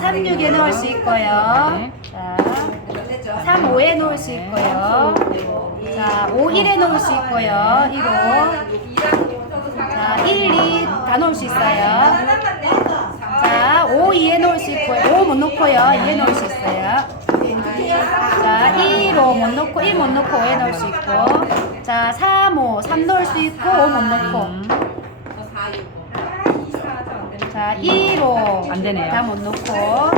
3, 6에 넣을 수 있고요. 네. 자, 3, 5에 넣을 수 있고요. 자, 5, 1에 넣을 수 있고요. 1, 5. 자, 1, 2 다 넣을 수 있어요. 자, 5, 2에 넣을 수 있고요. 5 못 넣고요. 2에 넣을 수 있어요. 자, 1, 5 못 넣고, 1 못 넣고 5에 넣을 수 있고. 자, 3, 5, 3 넣을 수 있고, 5 못 넣고. 자, 1, 5. 안 되네요. 다 못 넣고.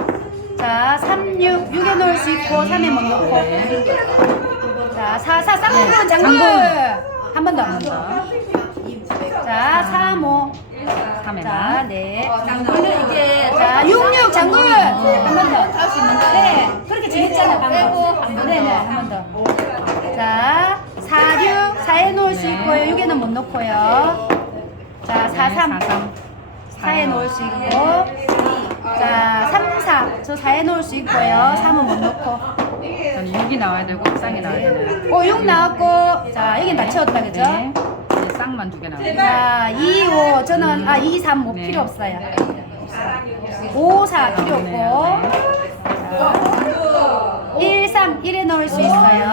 자, 3, 6. 6에 넣을 수 있고, 3에 못 넣고. 자, 4, 4. 쌍꺼풀 장군. 한 번 더, 한 번 더. 자, 3, 5. 3에만. 자, 네. 장군은 이게. 자, 6, 6 장군. 한 번 더. 할수 있는 거. 네. 그렇게 재밌잖아, 방금. 네 네, 한 번 더. 자, 4, 6. 4에 넣을 수 있고요. 6에는 못 넣고요. 자, 4, 3. 4 에 넣을 수 있고. 자, 3, 4. 저 4에 넣을 수 있고요. 3은 못 넣고. 저는 6이 나와야 되고 쌍이 나와야 되네요. 오, 6 나왔고. 자, 여긴 다 채웠다, 그죠? 네. 이제 쌍만 두 개 나와요. 자, 2, 5. 저는, 아, 2, 3, 5 네. 필요 없어요. 5, 4 필요 없고. 자, 1, 3, 1에 넣을 수 있어요.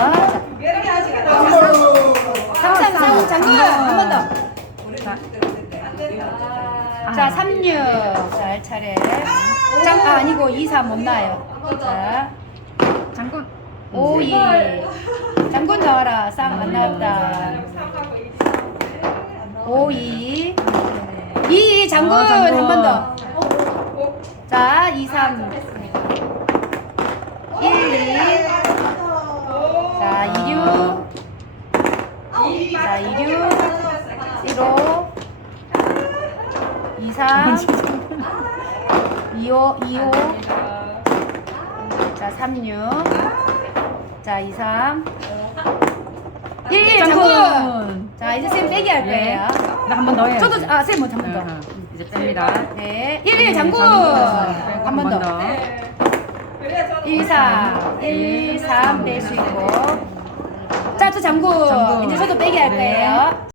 자, 3, 3, 3, 장군. 한 번 더. 자, 자, 3, 6. 자, 차례. 장, 아, 아니고 2, 3못 나요. 자, 장군. 5, 2. 장군 나와라. 쌍안 나왔다. 5, 2. 2, 장군. 아, 장군. 한번 더. 자, 2, 3. 1, 2. 자, 2, 6. 자, 2, 6. 1, 5. 2, 3. 2, 5, 2, 5. 자, 3, 6. 자, 2, 3. 1, 1, 장군. 자, 이제 쌤 빼기 할 예. 거예요. 나 한 번 더 해야지. 저도, 아, 쌤 한번 더. 응, 응. 이제 뺍니다. 네. 1, 1, 장군. 장군. 한번 더. 1, 4. 1, 3 뺄 수 있고. 자, 또 장군. 장군. 이제 저도 빼기 할 네. 거예요.